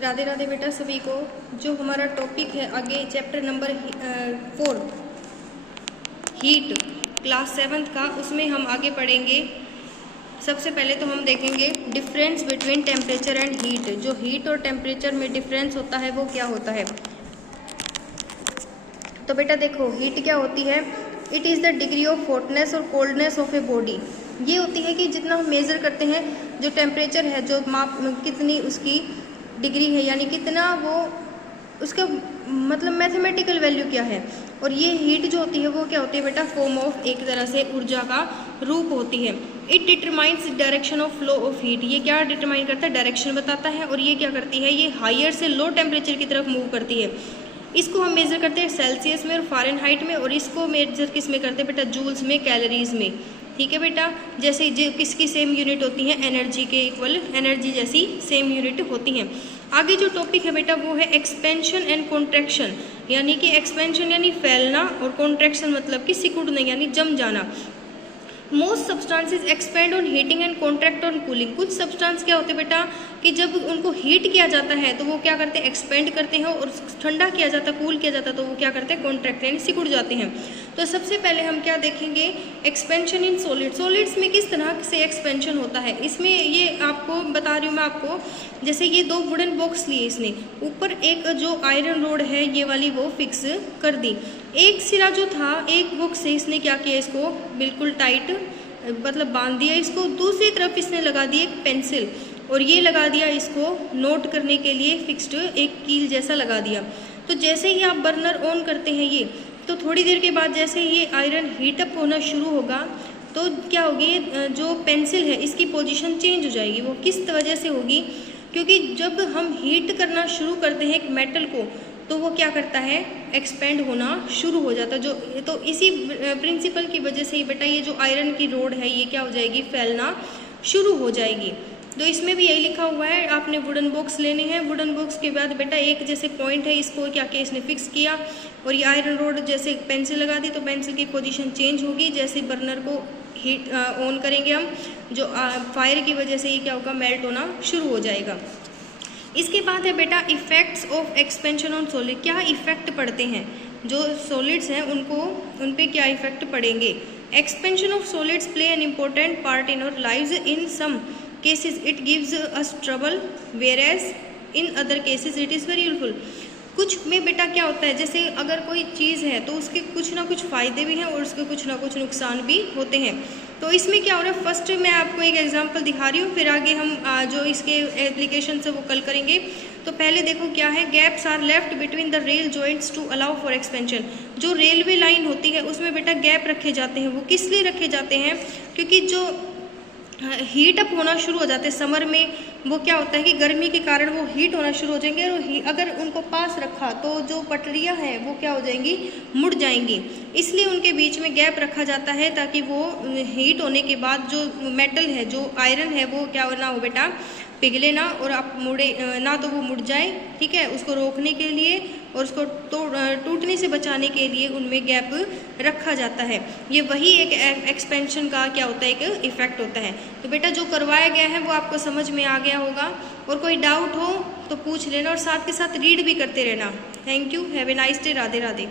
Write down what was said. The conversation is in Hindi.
राधे राधे बेटा सभी को। जो हमारा टॉपिक है आगे chapter number 4 heat class 7th का, उसमें हम आगे पढ़ेंगे। सबसे पहले तो हम देखेंगे difference between temperature and heat. जो हीट और टेम्परेचर में डिफरेंस होता है वो क्या होता है। तो बेटा देखो, हीट क्या होती है। It is the degree of hotness और कोल्डनेस ऑफ ए बॉडी। ये होती है कि जितना हम मेज़र करते हैं, जो टेम्परेचर है, जो माप कितनी उसकी डिग्री है, यानी कितना वो उसका मतलब मैथमेटिकल वैल्यू क्या है। और ये हीट जो होती है वो क्या होती है बेटा, फॉर्म ऑफ एक तरह से ऊर्जा का रूप होती है। It determines direction of flow of heat. ये क्या डिटरमाइन करता है, डायरेक्शन बताता है। और ये क्या करती है, ये हायर से लो टेम्परेचर की तरफ मूव करती है। इसको हम मेज़र करते हैं सेल्सियस में और फ़ारेनहाइट में, और इसको मेज़र किस में करते हैं बेटा, जूल्स में, कैलोरीज में। ठीक है बेटा, जैसे किसकी सेम यूनिट होती है, एनर्जी के इक्वल, एनर्जी जैसी सेम यूनिट होती हैं। आगे जो टॉपिक है बेटा वो है एक्सपेंशन एंड कॉन्ट्रैक्शन। यानी कि एक्सपेंशन यानी फैलना, और कॉन्ट्रैक्शन मतलब कि सिकुड़ना यानी जम जाना। Most substances expand on heating and contract on cooling. कुछ सब्सटेंस क्या होते हैं बेटा कि जब उनको हीट किया जाता है तो वो क्या करते हैं, एक्सपेंड करते हैं, और ठंडा किया जाता है, कूल किया जाता है तो वो क्या करते हैं, कॉन्ट्रैक्ट यानी सिकुड़ जाते हैं। तो सबसे पहले हम क्या देखेंगे, एक्सपेंशन इन सॉलिड। सॉलिड्स में किस तरह से एक्सपेंशन होता है। इसमें ये आपको बता रही हूँ मैं आपको, जैसे ये दो वुडन बॉक्स लिए, इसने ऊपर एक जो आयरन रोड है ये वाली वो फिक्स कर दी। एक सिरा जो था, एक बॉक्स से इसने क्या किया, इसको बिल्कुल टाइट मतलब बांध दिया इसको। दूसरी तरफ इसने लगा दी एक पेंसिल, और ये लगा दिया इसको नोट करने के लिए फिक्स्ड एक कील जैसा लगा दिया। तो जैसे ही आप बर्नर ऑन करते हैं ये, तो थोड़ी देर के बाद जैसे ये आयरन हीटअप होना शुरू होगा तो क्या होगी, जो पेंसिल है इसकी पोजीशन चेंज हो जाएगी। वो किस वजह से होगी, क्योंकि जब हम हीट करना शुरू करते हैं एक मेटल को तो वो क्या करता है, एक्सपेंड होना शुरू हो जाता है। जो तो इसी प्रिंसिपल की वजह से ही बेटा ये जो आयरन की रोड है ये क्या हो जाएगी, फैलना शुरू हो जाएगी। तो इसमें भी यही लिखा हुआ है, आपने वुडन बॉक्स लेने हैं। वुडन बॉक्स के बाद बेटा एक जैसे पॉइंट है, इसको क्या किया, इसने फिक्स किया, और ये आयरन रोड जैसे पेंसिल लगा दी तो पेंसिल की पोजीशन चेंज होगी। जैसे बर्नर को हीट ऑन करेंगे हम, जो फायर की वजह से ये क्या होगा, मेल्ट होना शुरू हो जाएगा। इसके बाद है बेटा effects of expansion on solid. क्या इफेक्ट पड़ते हैं, जो सॉलिड्स हैं उन पे क्या इफेक्ट पड़ेंगे। Expansion of solids play an important part in our lives. In some cases it gives us trouble, whereas in other cases it is very useful. कुछ में बेटा क्या होता है, जैसे अगर कोई चीज़ है तो उसके कुछ ना कुछ फ़ायदे भी हैं और उसके कुछ ना कुछ नुकसान भी होते हैं। तो इसमें क्या हो रहा है, फर्स्ट मैं आपको एक एग्जांपल दिखा रही हूँ, फिर आगे हम जो इसके एप्लीकेशन से वो कल करेंगे। तो पहले देखो क्या है, gaps are left between the rail joints to allow for expansion. जो रेलवे लाइन होती है उसमें बेटा गैप रखे जाते हैं। वो किस लिए रखे जाते हैं, क्योंकि जो हीट अप होना शुरू हो जाते हैं समर में, वो क्या होता है कि गर्मी के कारण वो हीट होना शुरू हो जाएंगे, और अगर उनको पास रखा तो जो पटरियां हैं वो क्या हो जाएंगी, मुड़ जाएंगी। इसलिए उनके बीच में गैप रखा जाता है ताकि वो हीट होने के बाद जो मेटल है, जो आयरन है, वो क्या ना हो बेटा, पिघले ना, और आप मुड़े ना तो वो मुड़ जाए। ठीक है, उसको रोकने के लिए और उसको टूटने से बचाने के लिए उनमें गैप रखा जाता है। ये वही एक एक्सपेंशन का क्या होता है, एक इफेक्ट होता है। तो बेटा जो करवाया गया है वो आपको समझ में आ गया होगा, और कोई डाउट हो तो पूछ लेना, और साथ के साथ रीड भी करते रहना। Thank you, have a nice day. Radhe Radhe.